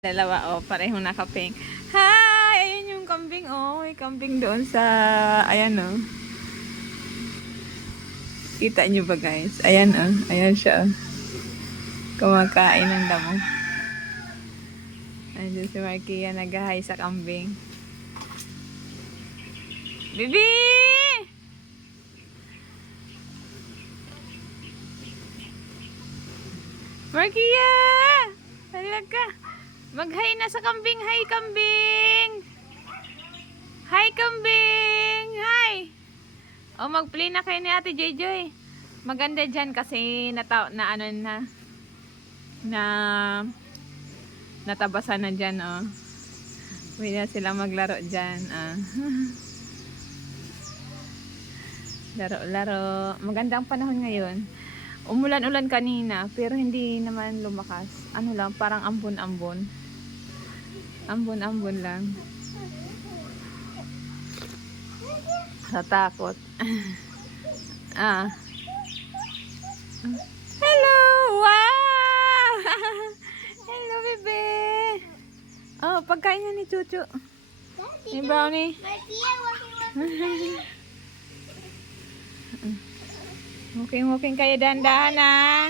Dalawa, oh, parehong naka-pink. Hi! Ayun yung kambing, oh. May kambing doon sa, ayan, oh. Kita nyo ba, guys? Ayan, oh. Ayan siya, oh. Kumakain ng damo. Ayun si Markia, nag-hi sa kambing. Bibi! Markia! Talaga. Mag-hi na sa kambing. Hi, kambing! Hi, kambing! Hi! O, mag-play na kayo ni Ate Joy. Maganda dyan kasi natabasan na dyan, oh. Pwede na sila maglaro dyan, ah. Laro-laro. Magandang panahon ngayon. Umulan-ulan kanina, pero hindi naman lumakas. Ano lang, parang ambon-ambon. Ambon-ambon lang. Natakot. Ah. Hello! Wow! Hello, bebe! Oh, pagkain na ni Chuchu. Ni Brownie. Walking kayo, dandahan, ah.